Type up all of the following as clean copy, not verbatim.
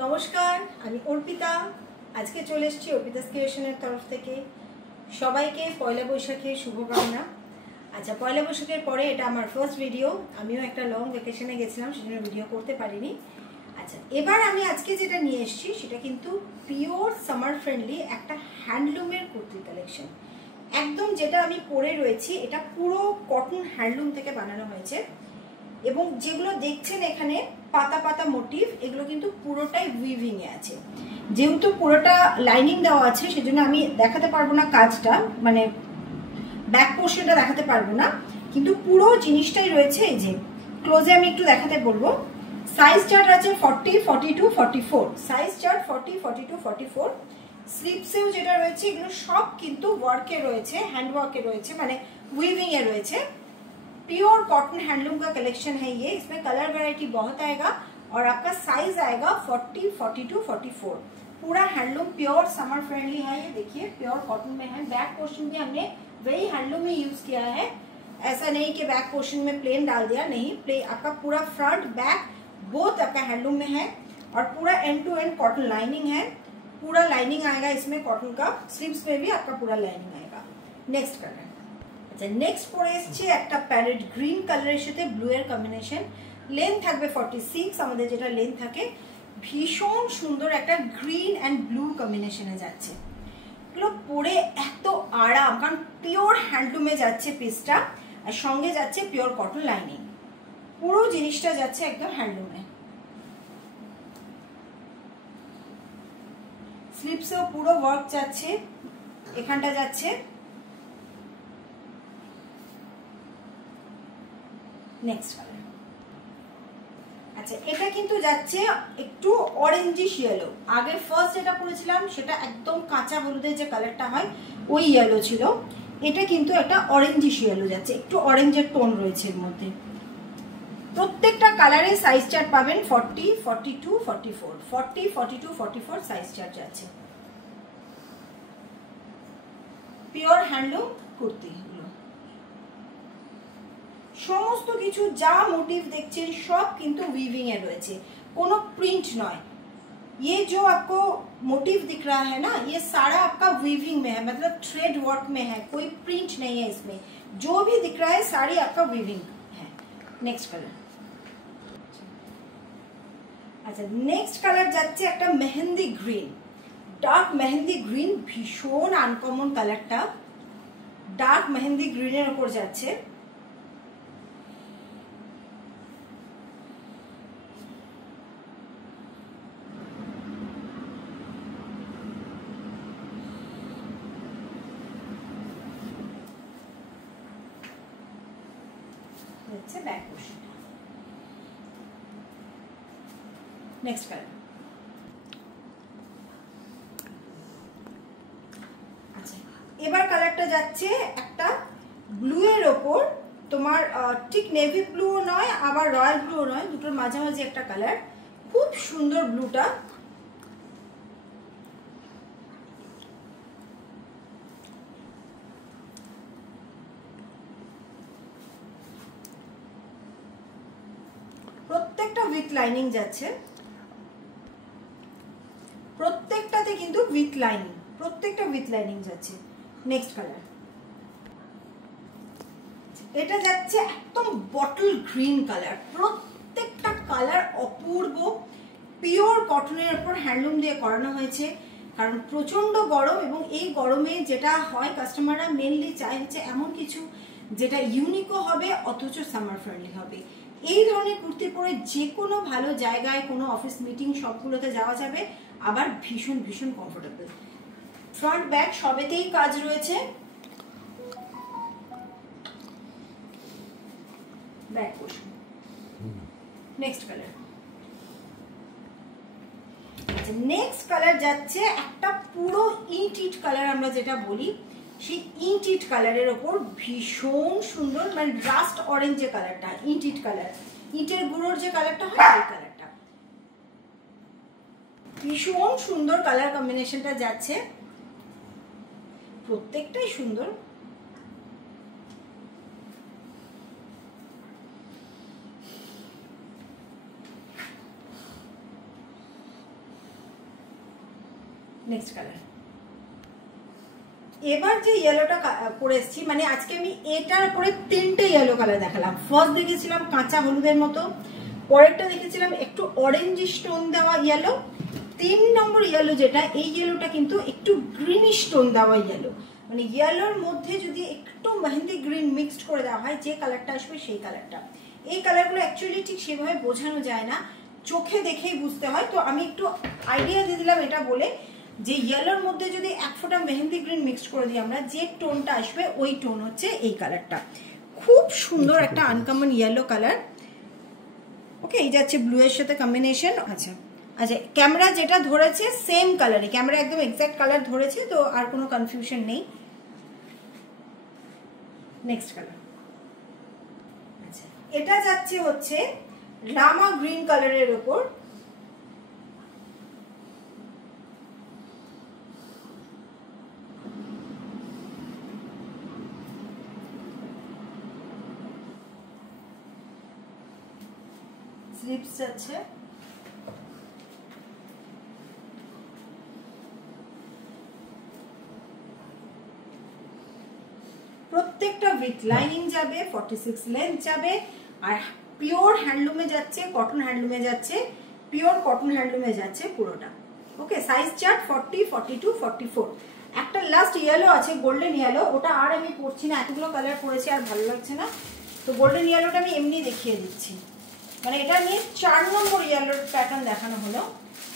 নমস্কার, আমি অর্পিতা। আজকে চলে এসেছি অর্পিতাস ক্রিয়েশনের তরফ থেকে। সবাইকে পয়লা বৈশাখের শুভকামনা। আচ্ছা, পয়লা বৈশাখের পরে এটা আমার ফার্স্ট ভিডিও। আমিও একটা লং ভ্যাকেশনে গেছিলাম, সেজন্য ভিডিও করতে পারিনি। আচ্ছা, এবার আমি আজকে যেটা নিয়ে এসেছি সেটা কিন্তু পিওর সামার ফ্রেন্ডলি একটা হ্যান্ডলুমের কুর্তি কালেকশন। একদম যেটা আমি পরে রয়েছি এটা পুরো কটন হ্যান্ডলুম থেকে বানানো হয়েছে, এবং যেগুলো দেখছেন এখানে পাতা পাতা মোটিভ, এগুলো কিন্তু পুরোটাই উইভিং এ আছে। যেহেতু পুরোটা লাইনিং দেওয়া আছে সেজন্য আমি দেখাতে পারবো না কাজটা, মানে ব্যাক পোর্শনটা দেখাতে পারবো না, কিন্তু পুরো জিনিসটাই রয়েছে। এই যে ক্লোজে আমি একটু দেখাতে বলবো। সাইজ চার্ট আছে 40, 42, 44। Size chart 40, 42, 44। স্লিপসেও যেটা রয়েছে এগুলো সব কিন্তু ওয়ার্কে রয়েছে, হ্যান্ড ওয়ার্কে রয়েছে, মানে উইভিং এ রয়েছে। प्योर कॉटन हैंडलूम का कलेक्शन है ये। इसमें कलर वैरायटी बहुत आएगा और आपका साइज आएगा 40, 42, 44। पूरा हैंडलूम प्योर समर फ्रेंडली है। ये देखिए प्योर कॉटन में है। बैक पोर्शन भी हमने वही हैंडलूम में यूज किया है। ऐसा नहीं कि बैक पोर्शन में प्लेन डाल दिया, नहीं, प्लेन आपका पूरा फ्रंट बैक बोथ आपका हैंडलूम में है। और पूरा end to end cotton lining है। पूरा लाइनिंग आएगा इसमें कॉटन का। स्लीव्स में भी आपका पूरा लाइनिंग आएगा। नेक्स्ट कलर, আচ্ছা নেক্সট পরে এসেছে একটা প্যারেট গ্রিন কালারের সাথে ব্লু এর কম্বিনেশন। লেন্থ থাকবে 46, আমাদের যেটা লেন্থ থাকে। ভীষণ সুন্দর একটা গ্রিন অ্যান্ড ব্লু কম্বিনেশনে যাচ্ছে। এগুলো পরে এত আরাম, কারণ পিওর হ্যান্ডলুমে যাচ্ছে পিসটা, আর সঙ্গে যাচ্ছে পিওর কটন লাইনিং। পুরো জিনিসটা যাচ্ছে একদম হ্যান্ডলুমে। স্লিপসেও পুরো ওয়ার্ক যাচ্ছে, এখানটা যাচ্ছে। নেক্সট কালার, আচ্ছা এটা কিন্তু যাচ্ছে একটু অরেঞ্জিশ ইয়েলো। আগে ফার্স্ট যেটা পরেছিলাম সেটা একদম কাঁচা হলুদের যে কালারটা হয় ওই ইয়েলো ছিল। এটা কিন্তু একটা অরেঞ্জিশ ইয়েলো যাচ্ছে, একটু অরেঞ্জের টোন রয়েছে এর মধ্যে। প্রত্যেকটা কালারে সাইজ চার্ট পাবেন 40, 42, 44। 40, 42, 44 সাইজ চার্ট যাচ্ছে। Pure handloom kurti. সমস্ত কিছু যা মোটিভ দেখছেন সব কিন্তু वीविंग এ রয়েছে, কোনো প্রিंट নয়। ये जो आपको मोटिव दिख रहा है ना, ये सारा आपका वीविंग में है, मतलब थ्रेड वर्क में है, कोई प्रिंट नहीं है इसमें। जो भी दिख रहा है सारी आपका वीविंग है। नेक्स्ट कलर, अच्छा नेक्स्ट कलर যাচ্ছে একটা mehendi green, dark mehendi green. ভীষণ আনকমন কালারটা, ডার্ক মেহেন্দি গ্রিনের উপর যাচ্ছে। Back portion. नेक्स्ट कलर, আচ্ছা এবার কালারটা যাচ্ছে একটা ব্লু এর ওপর। তোমার ঠিক নেভি ব্লু নয় আবার রয়্যাল ব্লু নয়, দুটোর মাঝামাঝি একটা কালার। খুব সুন্দর ব্লুটা। প্রত্যেকটা উইথ লাইনিং যাচ্ছে, প্রত্যেকটাতে কিন্তু উইথ লাইনিং, প্রত্যেকটা উইথ লাইনিং যাচ্ছে। নেক্সট কালার, এটা যাচ্ছে একদম বটল গ্রিন কালার। প্রত্যেকটা কালার অপূর্ব। পিওর কটনের উপর হ্যান্ডলুম দিয়ে করানো হয়েছে, কারণ প্রচন্ড গরম, এবং এই গরমে যেটা হয় কাস্টমাররা মেনলি চায় হচ্ছে এমন কিছু যেটা ইউনিকও হবে অথচ সামার ফ্রেন্ডলি হবে। এই ধরনের কুর্তি পরে যে কোনো ভালো জায়গায়, কোনো অফিস মিটিং সবগুলোতে যাওয়া যাবে, আবার ভীষণ ভীষণ কমফোর্টেবল। ফ্রন্ট ব্যাক সবেতেই কাজ রয়েছে। Back portion. নেক্সট কালার, আচ্ছা নেক্সট কালার যাচ্ছে একটা পুরো ইট ইট কালার, আমরা যেটা বলি সেই ইট ইট কালারের ওপর ভীষণ সুন্দর, মানে রাস্ট অরেঞ্জ যে কালারটা, ইট ইট কালার, ইটের গুঁড়োর যে কালারটা হয় সেই কালারটা। ভীষণ সুন্দর কালার কম্বিনেশনটা যাচ্ছে, প্রত্যেকটাই সুন্দর। Next colour. এবার যে ইয়েলোটা পরে এসেছি, মানে আজকে আমি এটার পরে 3টে ইয়েলো কালার দেখালাম। ফার্স্ট দেখেছিলাম কাঁচা হলুদের মতো, পরেরটা দেখেছিলাম একটু অরেঞ্জ স্টোন দেওয়া ইয়েলো, 3 নম্বর ইয়েলো যেটা, এই ইয়েলোটা কিন্তু একটু গ্রিনিশ টোন দেওয়া ইয়েলো। মানে ইয়েলোর মধ্যে যদি একটু মেহেন্দি গ্রিন মিক্সড করে দেওয়া হয়, যে কালারটা আসবে সেই কালারটা। এই কালারগুলো অ্যাকচুয়ালি ঠিক সেভাবে বোঝানো যায় না, চোখে দেখেই বুঝতে হয়। তো আমি একটু আইডিয়া দিয়ে দিলাম এটা বলে যে ইয়েলোর মধ্যে যদি 1 ফোঁটা মেহেন্দি গ্রিন মিক্সড করে দিই আমরা, যে টোনটা আসবে ওই টোন হচ্ছে এই কালারটা। খুব সুন্দর একটা আনকমন ইয়েলো কালার। ওকে, এই যাচ্ছে ব্লু এর সাথে কম্বিনেশন। আচ্ছা আচ্ছা, ক্যামেরা যেটা ধরেছে সেম কালারই, ক্যামেরা একদম এক্সাক্ট কালার ধরেছে, তো আর কোনো কনফিউশন নেই। Next colour. আচ্ছা, এটা যাচ্ছে হচ্ছে রামা গ্রিন কালারের উপর। স্লিপস আছে, প্রত্যেকটা উইথ লাইনিং যাবে, 46 লেন্থ যাবে, আর পিওর হ্যান্ডলুমে যাচ্ছে, কটন হ্যান্ডলুমে যাচ্ছে, পিওর কটন হ্যান্ডলুমে যাচ্ছে পুরোটা। ওকে, সাইজ চার্ট 40, 42, 44। একটা লাস্ট ইয়েলো আছে, গোল্ডেন ইয়েলো, ওটা আর আমি পরছি না, এতগুলো কালার পরেছি আর ভালো লাগছে না, তো গোল্ডেন ইয়েলোটা আমি এমনি দেখিয়ে দিচ্ছি। মানে এটা নিয়ে 4 নম্বর ইয়েলোর প্যাটার্ন দেখানো হলো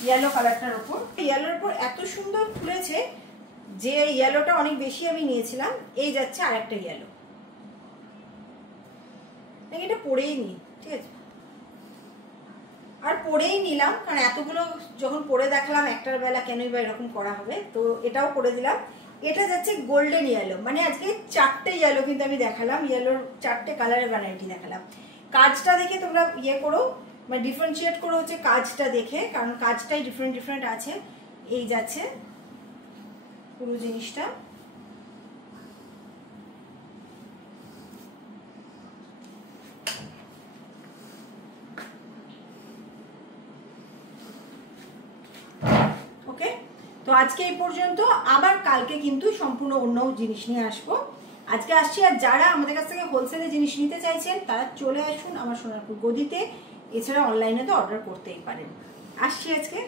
ইয়েলো কালারটার উপর। ইয়েলোর উপর এত সুন্দর খুলেছে যে ইয়েলোটা অনেক বেশি আমি নিয়েছিলাম। এই যাচ্ছে আরেকটা ইয়েলো, এটা পরেই নি, ঠিক আছে, আর পরেই নিলাম, কারণ এতগুলো যখন পরে দেখলাম একটার বেলা কেনই বা এরকম করা হবে, তো এটাও করে দিলাম। এটা যাচ্ছে গোল্ডেন ইয়েলো, মানে আজকে 4টে ইয়েলো কিন্তু আমি দেখালাম, ইয়েলোর 4টে কালারের ভ্যারাইটি দেখালাম। কাজটা দেখে তোমরা ইয়ে করো, মানে ডিফারেন্সিয়েট করো হচ্ছে কাজটা দেখে, কারণ কাজটাই ডিফারেন্ট ডিফারেন্ট আছে। এই যাচ্ছে পুরো জিনিসটা। ওকে, তো আজকে এই পর্যন্ত, আবার কালকে কিন্তু সম্পূর্ণ অন্য জিনিস নিয়ে আসবো। আজকে আসছি, আর যারা আমাদের কাছ থেকে হোলসেলে জিনিস নিতে চাইছেন তারা চলে আসুন আমার সোনারপুর গদিতে, এছাড়া অনলাইনে তো অর্ডার করতেই পারেন। আসছি আজকে।